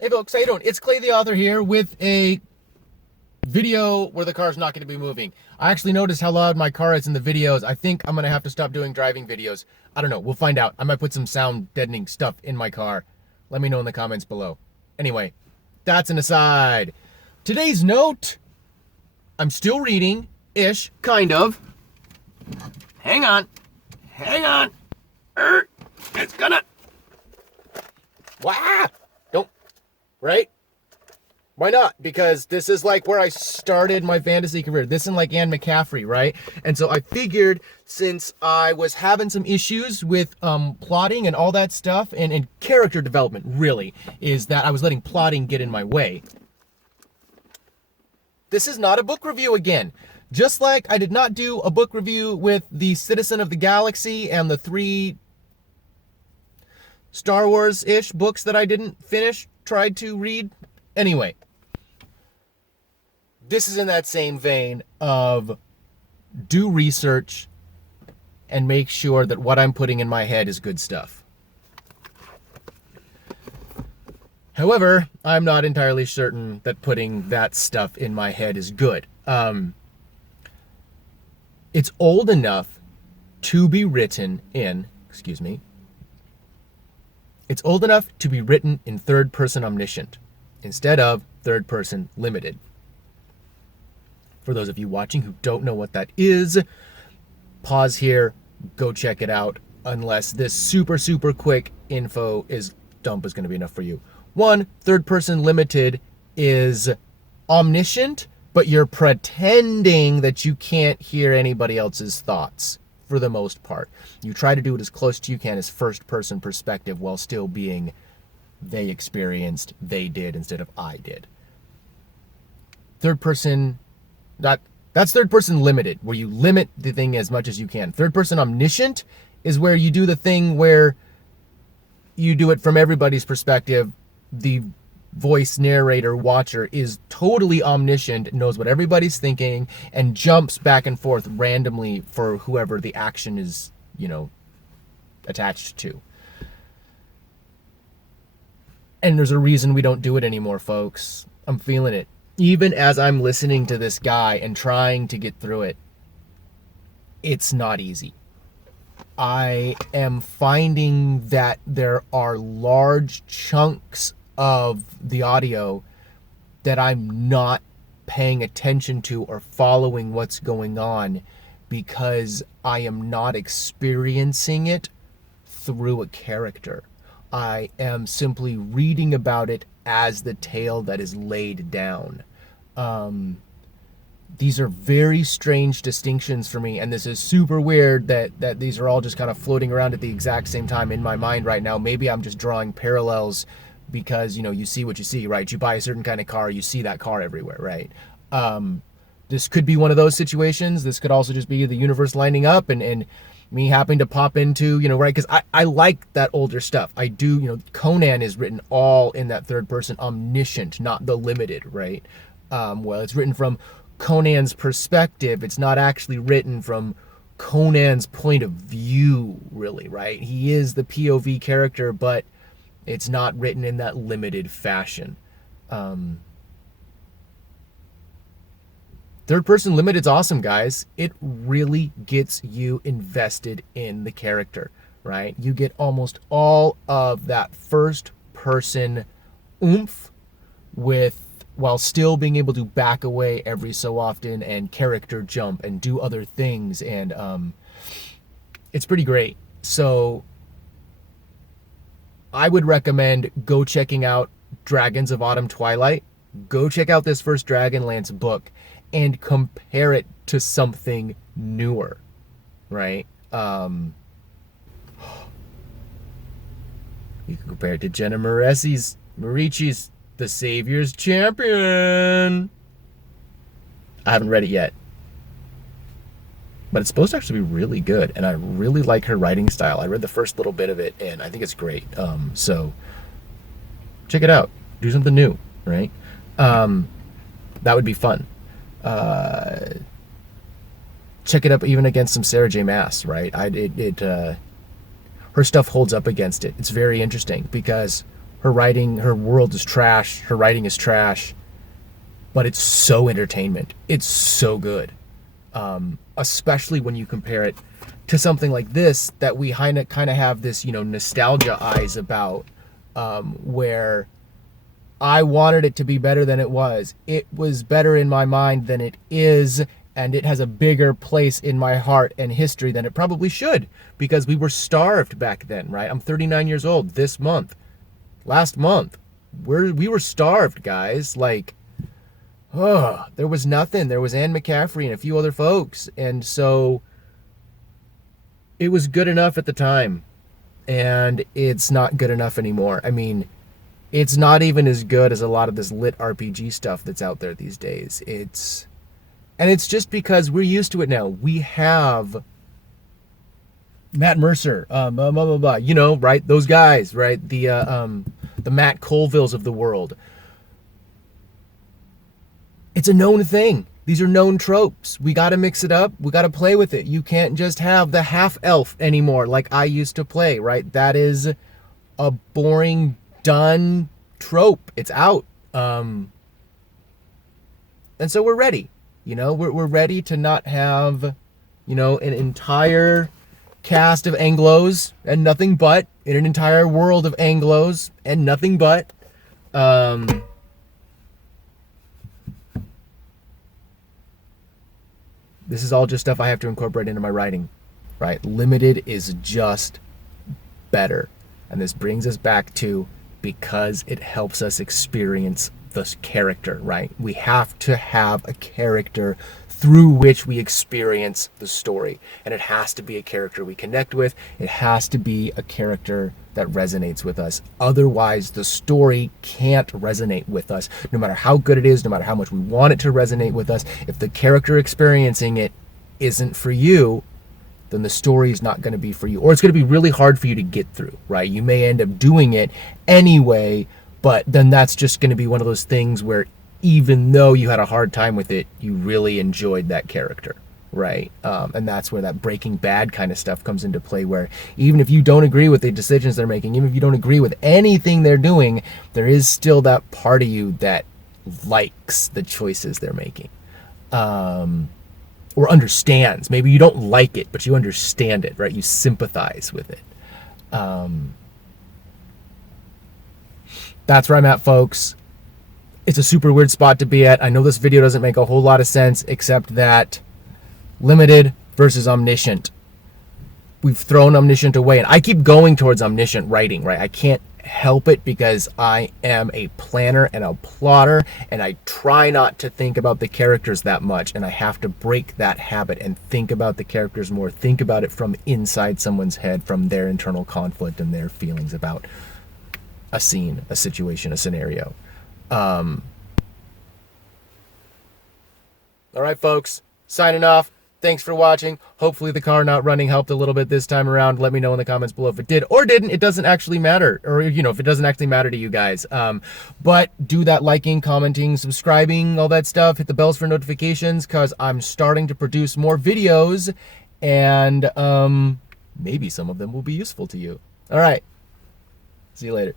Hey folks, how you doing? It's Clay the Author here with a video where the car's not going to be moving. I actually noticed how loud my car is in the videos. I think I'm going to have to stop doing driving videos. I don't know. We'll find out. I might put some sound deadening stuff in my car. Let me know in the comments below. Anyway, that's an aside. Today's note, I'm still reading-ish, kind of. Hang on. Hang on. It's gonna... Wow! Don't... Right? Why not? Because this is like where I started my fantasy career. This and like Anne McCaffrey, right? And so I figured since I was having some issues with plotting and all that stuff, and character development really, is that I was letting plotting get in my way. This is not a book review again. Just like I did not do a book review with the Citizen of the Galaxy and the 3 Star Wars-ish books that I didn't finish, tried to read. Anyway, this is in that same vein of do research and make sure that what I'm putting in my head is good stuff. However, I'm not entirely certain that putting that stuff in my head is good. It's old enough to be written in, it's old enough to be written in third-person omniscient instead of third-person limited. For those of you watching who don't know what that is, pause here, go check it out, unless this super, super quick info dump is going to be enough for you. One, third-person limited is omniscient, but you're pretending that you can't hear anybody else's thoughts. For the most part, you try to do it as close to you can as first-person perspective while still being they experienced, they did instead of I did. Third-person, that's third-person limited, where you limit the thing as much as you can. Third-person omniscient is where you do the thing where you do it from everybody's perspective. The voice narrator watcher is totally omniscient, knows what everybody's thinking, and jumps back and forth randomly for whoever the action is, attached to. And there's a reason we don't do it anymore, folks. I'm feeling it. Even as I'm listening to this guy and trying to get through it, it's not easy. I am finding that there are large chunks of the audio that I'm not paying attention to or following what's going on because I am not experiencing it through a character. I am simply reading about it as the tale that is laid down. These are very strange distinctions for me, and this is super weird that these are all just kind of floating around at the exact same time in my mind right now. Maybe I'm just drawing parallels because, you see what you see, right? You buy a certain kind of car, you see that car everywhere, right? This could be one of those situations. This could also just be the universe lining up and me happening to pop into, right? Because I like that older stuff. I do, Conan is written all in that third person omniscient, not the limited, right? Well, it's written from Conan's perspective. It's not actually written from Conan's point of view, really, right? He is the POV character, but it's not written in that limited fashion. Third-person limited's awesome, guys. It really gets you invested in the character, right? You get almost all of that first-person oomph while still being able to back away every so often and character jump and do other things, and it's pretty great. So I would recommend go checking out Dragons of Autumn Twilight. Go check out this first Dragonlance book and compare it to something newer, right? You can compare it to Jenna Marici's The Savior's Champion. I haven't read it yet, but it's supposed to actually be really good, and I really like her writing style. I read the first little bit of it, and I think it's great. So check it out. Do something new, right? That would be fun. Check it up even against some Sarah J. Maas, right? Her stuff holds up against it. It's very interesting because Her writing, her world is trash. Her writing is trash. But it's so entertainment. It's so good. Especially when you compare it to something like this that we kind of have this, nostalgia eyes about, where I wanted it to be better than it was. It was better in my mind than it is, and it has a bigger place in my heart and history than it probably should, because we were starved back then, right? I'm 39 years old this month. Last month, we were starved, guys. Like, oh, there was nothing. There was Anne McCaffrey and a few other folks, and so it was good enough at the time, and it's not good enough anymore. I mean, it's not even as good as a lot of this lit RPG stuff that's out there these days. It's just because we're used to it now. We have Matt Mercer, right? Those guys, right? The Matt Colvilles of the world. It's a known thing. These are known tropes. We got to mix it up. We got to play with it. You can't just have the half-elf anymore like I used to play, right? That is a boring, done trope. It's out. And so we're ready. We're ready to not have, an entire cast of Anglos and nothing but, in an entire world of Anglos and nothing but. This is all just stuff I have to incorporate into my writing, right? Limited is just better. And this brings us back to, because it helps us experience the character, right? We have to have a character through which we experience the story. And it has to be a character we connect with. It has to be a character that resonates with us. Otherwise, the story can't resonate with us. No matter how good it is, no matter how much we want it to resonate with us, if the character experiencing it isn't for you, then the story is not going to be for you. Or it's going to be really hard for you to get through, right? You may end up doing it anyway, but then that's just going to be one of those things where even though you had a hard time with it, you really enjoyed that character, right? And that's where that Breaking Bad kind of stuff comes into play, where even if you don't agree with the decisions they're making, even if you don't agree with anything they're doing, there is still that part of you that likes the choices they're making. Or understands. Maybe you don't like it, but you understand it, right? You sympathize with it. That's where I'm at, folks. It's a super weird spot to be at. I know this video doesn't make a whole lot of sense, except that limited versus omniscient. We've thrown omniscient away, and I keep going towards omniscient writing, right? I can't help it because I am a planner and a plotter, and I try not to think about the characters that much, and I have to break that habit and think about the characters more, think about it from inside someone's head, from their internal conflict and their feelings about a scene, a situation, a scenario. All right, folks, signing off. Thanks for watching. Hopefully the car not running helped a little bit this time around. Let me know in the comments below if it did or didn't. It doesn't actually matter, or if it doesn't actually matter to you guys. But do that liking, commenting, subscribing, all that stuff. Hit the bells for notifications, because I'm starting to produce more videos, and maybe some of them will be useful to you. All right. See you later.